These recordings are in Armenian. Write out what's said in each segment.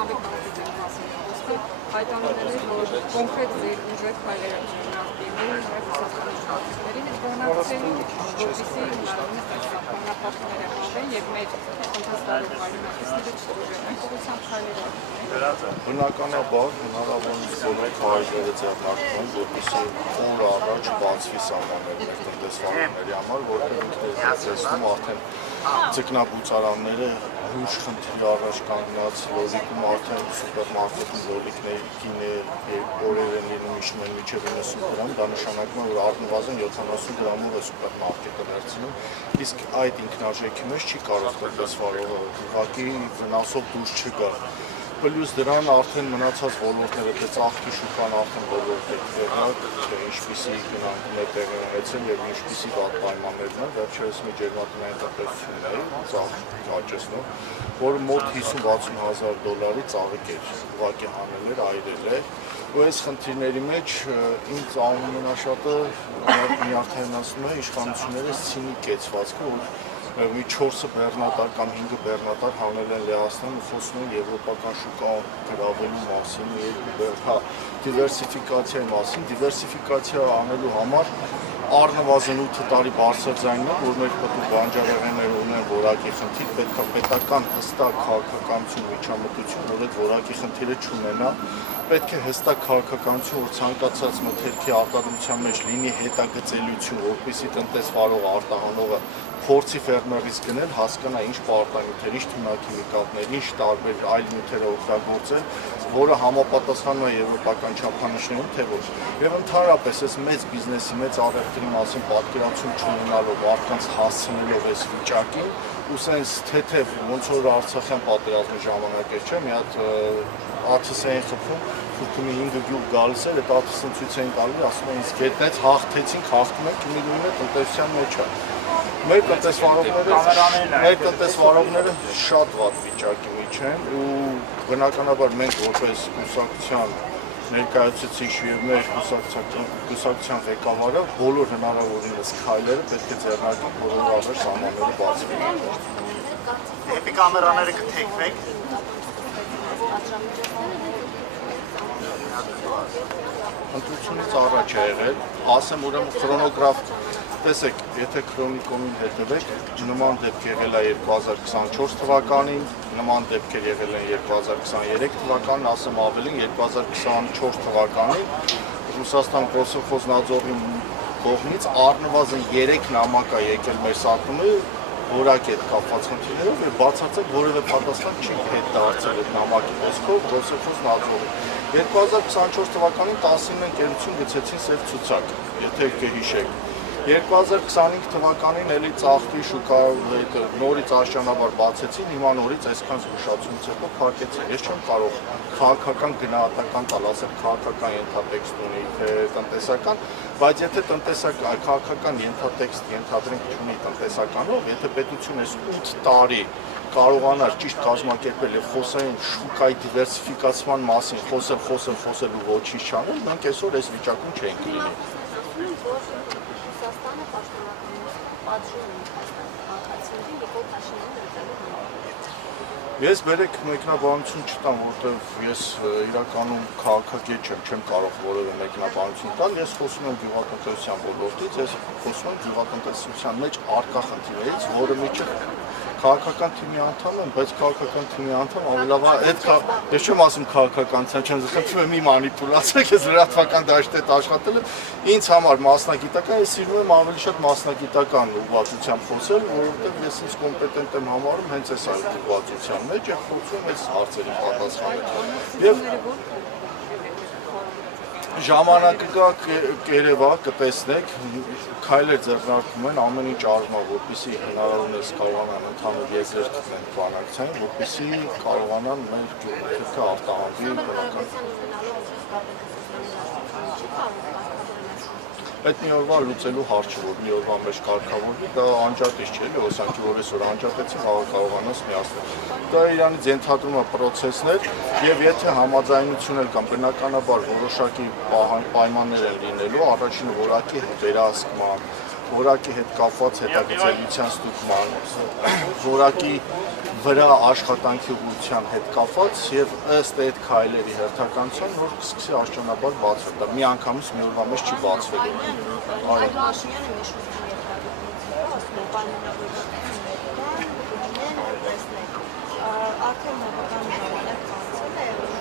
Սամվետ Նավապետյանի մասին խոսքը հայտարարել է, որ կոնկրետ ձեր ուժեղ քայլեր են շարունակելու Ռուսաստանի շրջաններին այդ բանակցելու, որպեսզի բանապարտները հավեն եւ մեր ընթացքում բարինակիցները չդուրեն այդ ուղղությամբ քայլեր են։ Բնականաբար հնարավորինս բոլոր քայլերը ձեռնարկվում, որպեսզի օր առաջ բացվի սահմանները մեր տնտեսվաների համար, որտեղ ինքներս տեսնում արդեն ձկնաբուծարանները հույժ խնդրի առաջ կանգնած լոզիկում արդեն սուպերմարկետում լոլիկների օրեր են լինում իջնում են մինչև 90 գրամ, դա նշանակում է, որ առնվազն 70 գրամով է սուպերմարկետը վերցնում, իսկ այդ ինքնարժեքի մեջ չի կարող տնտեսվարողը ուղղակի վնասով դուրս չգա։ Պլյուս դրան արդեն մնացած ոլորտները, թե ծաղկի շուկան արդեն բոլոր դեպքերնակ, թե ինչպիսի գնանքն է տեղի ունեցել եւ ինչպիսի վատ պայմաններն են, վերջերս մի ջերմատնային տնտեսությունն է, ծաղիկ աճեցնող, որը մոտ 50-60 հազար դոլարի ծաղիկ էր, ուղղակի հանել էր, այրել է, ու այս խնդիրների մեջ ինձ ամենաշատը նյարդայնացնում է իշխանությունները ցինիկ կեցվածքը, որ մի 4 բեռնատար կամ 5 բեռնատար հանել են Լեհաստան ու խոսում են եվրոպական շուկա գրավելու մասին, դիվերսիֆիկացիայի մասին, դիվերսիֆիկացիա անելու համար առնվազն 8 տարի բարձրաձայնն է, որ մեր պետք բանջարեղենները ունեն որակի խնդիր, պետք է պետական հստակ քաղաքականություն միջամտություն, որ այդ որակի խնդիրը չունենա, պետք է հստակ քաղաքականություն, որ ցանկացած մթերքի արտադրության մեջ լինի հետագծելիություն, որպեսզի տնտեսվարողը արտահանողը փորձի ֆերմերից գնել, հասկանա ինչ պարտանյութեր, ինչ թունաքիմիկատներ, ինչ տարբեր այլ նյութեր օգտագործել, որը համապատասխանում է եվրոպական չափանիշներին, թե ոչ։ Եվ ընդհանրապես այս մեծ բիզնեսի, մեծ առևտրի մասին պատկերացում չունենալով, մարդկանց հասցնելով այս վիճակին, ու սենց թեթև ոնց որ Արցախյան պատերազմի ժամանակ էր, չէ՞, մի հատ ԱԹՍ էին խփում, թուրքումի 5 գյուղ գալիս էր, այդ ԱԹՍ-ն ցույց էին տալի, ասում էին, իսկ հետնից հաղթեցինք, հաղթում ենք, մի նույնը տնտեսության մեջ է։ Մեր տնտեսվարողները շատ վատ վիճակի մեջ են ու բնականաբար մենք որպես կուսակցության ներկայացուցիչ եւ մեր կուսակցության ղեկավարը բոլոր հնարավորինս քայլերը պետք է ձեռնարկենք, որ առավել սահմանները բացվեն։ Դեպի կամերաները կթեքվեք։ Ընտրությունից առաջ է եղել, ասեմ ուրեմն քրոնոգրաֆ, տեսեք, եթե քրոնիկոմին հետևեք, նման դեպք եղել է 2024 թվականին, նման դեպքեր եղել են 2023 թվականին, ասեմ ավելին 2024 թվականին Ռուսաստան Ռոսոխոզնadzorի կողմից առնվազն 3 նամակ է եկել մեր սակումը որակի հետ կապված խնդիրներով եւ բացարձակ որևէ պատասխան չի հետ դարձել այդ նամակի տեսքով Ռոսոխոզնadzorը 2024 թվականին 19 ընկերություն գցեցին սև ցուցակ, եթե կհիշեք։ 2025 թվականին էլի ծաղկի շուկա նորից աշճանաբար բացեցին, հիմա նորից այսքան զգուշացումից հետո փակեցին։ Ես չեմ կարող քաղաքական գնահատական տալ, ասել քաղաքական ենթատեքստ ունի, թե տնտեսական, բայց եթե տնտեսական քաղաքական ենթատեքստ ենթադրենք ունի տնտեսականով, եթե պետությունը 8 տարի կարողանար ճիշտ կազմակերպել եւ խոսային շուկայի դիվերսիֆիկացման մասին, խոսել ու ոչինչ չանել, մենք այսօր այս վիճակում չենք լինի։ Ռուսաստանը պաշտոնականորեն պատժում է քաղաքացիներին Նիկոլ Փաշինյանը դրելու համար։ Ես բերեք մեկնաբանություն չտամ, որովհետև ես իրականում քաղաքագետ չեմ կարող որևէ մեկնաբանություն տալ, ես խոսում եմ գյուղատնտեսության ոլորտից, ես խոսում եմ գյուղատնտեսության մեջ առկա խնդիրներից, որը միջը քաղաքական թիմի անդամ եմ, բայց քաղաքական թիմի անդամ ավելավա այդ ես չեմ ասում քաղաքականության, չեմ խնդրում եմ մի մանիպուլացիա, ես լրատվական դաշտի հետ աշխատել եմ, ինձ համար մասնագիտական, ես սիրում եմ ավելի շատ մասնագիտական ուղղվածությամբ խոսել, որովհետև ես ինձ կոմպետենտ եմ համարում հենց այս այդ ուղղվածության մեջ եւ փորձում եմ այս հարցերին պատասխանել։ Եվ ժամանակը գա կերևա, կտեսնեք, քայլեր ձեռնարկում են, ամեն ինչ արվում է, որպեսզի հնարավորինս կարողանան ընդհանուր եզրեր գտնեն բանակցային, որպեսզի կարողանան մեր գյուղը արտահանվի բնական։ Այդ մի օրվա լուծելու հարց չէ, որ մի օրվա մեջ կարգավորվի, դա անջատիչ չէ, էլի հոսանքի, որ այսօր անջատեցին, կարողանաս միացնել։ Դա իրանից ենթադրում է պրոցեսներ, եւ եթե համաձայնություն էլ կամ բնականաբար որոշակի պայմաններ են լինելու, առաջինը որակի վերահսկման, որակի հետ կապված հետագծելիության ստուգման, որակի վրա աշխատանքի ուղղության հետ կապված եւ ըստ այդ քայլերի հերթականության նոր կսկսի աշճանաբար բացվել։ Դա մի անգամից մի օրվա մեջ չի բացվելու։ Այդ Փաշինյանը մի շուտ երկրագործությունից ասում է արդեն բավական ժամանակ անցել է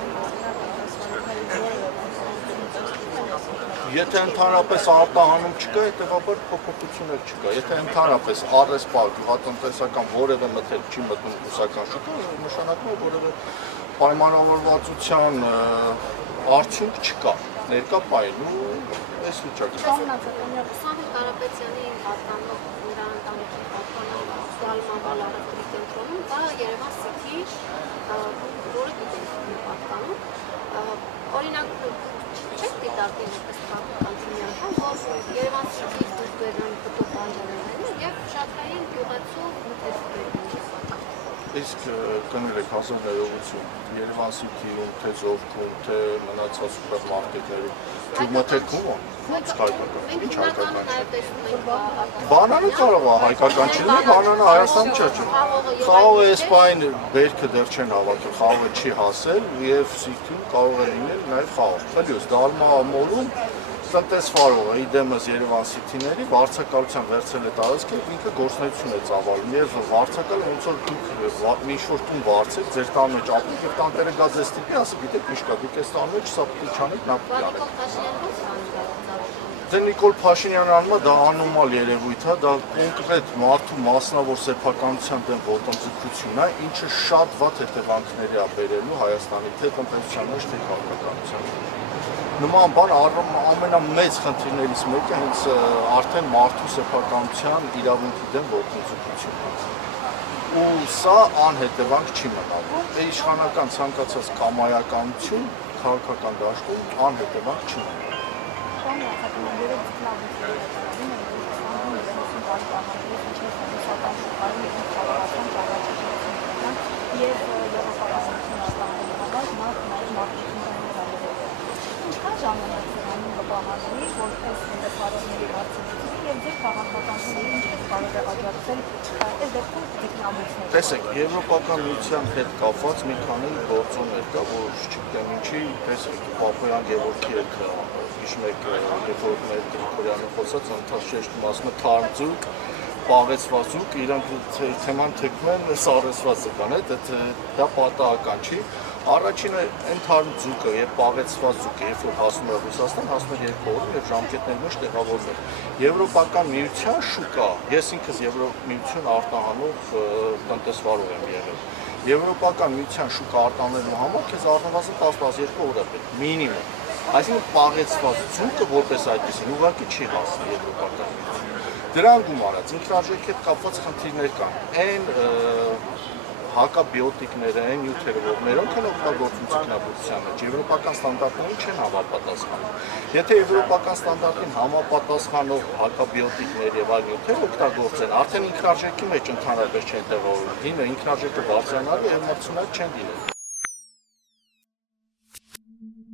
Եթե ընդհանրապես արտահանում չկա, հետևաբար փոփոխություններ չկա։ Եթե ընդհանրապես առեսպար գյուղատնտեսական որևէ մթերք չի մտնում ռուսական շուկա, նշանակում է որևէ պայմանավորվածության արդյունք չկա։ Ներկա պայմանը այս վիճակը։ Սամվել Կարապետյանի պատկանող նրա ընտանիքի պատկանող Սուալման Արարատի կենտրոնում կա Երևան City, որը գիտենք պատկանում։ Օրինակ չեք դիտարկել որպես քաղաքական քիմիական, որ Երևան City-ից դուրս բերան կտուկ բանջարեղենը եւ շաքարային գյուղացու մթերքներ։ Իսկ կնել եք հազար ներողություն Երևան City-ում, թե Զովքում, թե մնացած սուպերմարկետներում գյուղմթերքում ո՞նց հայկական, ինչ հայկական չէ։ Բանանը կարող է հայկական չլինի, բանանը Հայաստան չէ։ Խաղողը այս պայն բերքը դեռ չեն հավաքել, խաղողը չի հասել եւ City-ում կարող է լինել նաեւ խաղող։ Խելյոս Դալմա ամորում տնտեսվարողը իդեմս Երևան City-ների վարձակալության վերցել է տարածքը, ինքը գործունեություն է ծավալում եւ վարձակալը ոնց որ դուք մի շորտ տուն վարձեք, ձեր տան մեջ ապրեք եւ տանտերը գա ձեզ տիպի, ասի գիտեք ինչ կա, դուք այս տան մեջ սա պիտի չանեք, նա պիտի անեք։ Դե Նիկոլ Փաշինյանը անում է դա անոմալ երևույթ է, դա կոնկրետ մարդու մասնավոր սեփականության դեմ ոտնձգություն է, ինչը շատ վատ հետևանքների է բերելու Հայաստանի թե տնտեսության մեջ, թե քաղաքականության։ Նման բան ամենամեծ խնդիրներից մեկը հենց արդեն մարդու սեփականության իրավունքի դեմ ոտնձգությունն է։ Ու սա անհետևանք չի մնալու։ Իշխանական ցանկացած կամայականություն քաղաքական դաշտում անհետևանք չի մնալու։ Ժամանականում կպահանջի, որպես տնտեսվարողների հարցերից եւ ձեր քաղաքականությունների ինչ է կարող է աջակցել այս դեպքում դիպլոմատիաները։ Տեսեք, Եվրոպական միության հետ կապված մի քանի գործոններ կա, որ չգիտեմ ինչի, տեսեք, Պապոյան Գևորգի հետ հիշում եք, երբ որ մեր Գրիգորյանը խոսած, ընթացքում ասում է թարմձուկ, պաղեցվածուկ, իրանք թեման թեքում են սառեցված զգան, դա պատահական չի։ Առաջինը այն թարմձուկը եւ պաղեցված ձուկը, երբ որ հասնում է Ռուսաստան, հասնում է երկու օրում եւ ժամկետների մեջ տեղավորվում։ Եվրոպական միության շուկա, ես ինքս Եվրոմիություն արտահանող տնտեսվարող եմ եղել։ Եվրոպական միության շուկա արտանելու համար քեզ առնվազն 10-12 օր է պետք, մինիմում։ Այսինքն պաղեցված ձուկը որպես այդպեսին ուղղակի չի հասնի Եվրոպական միություն։ Դրան գումարած ինքնարժեքի հետ կապված խնդիրներ կան։ Այն հակաբիոտիկները, այն նյութերը, որ մերոնք են օգտագործում ձկնաբուծության մեջ, եվրոպական ստանդարտներին չեն համապատասխանում։ Եթե եվրոպական ստանդարտին համապատասխանող հակաբիոտիկներ եւ այլ նյութեր օգտագործեն, արդեն ինքնարժեքի մեջ ընդհանրապես չեն տեղավորվում։ Ինքնարժեքը բարձրանալու եւ մրցունակ չեն լինելու։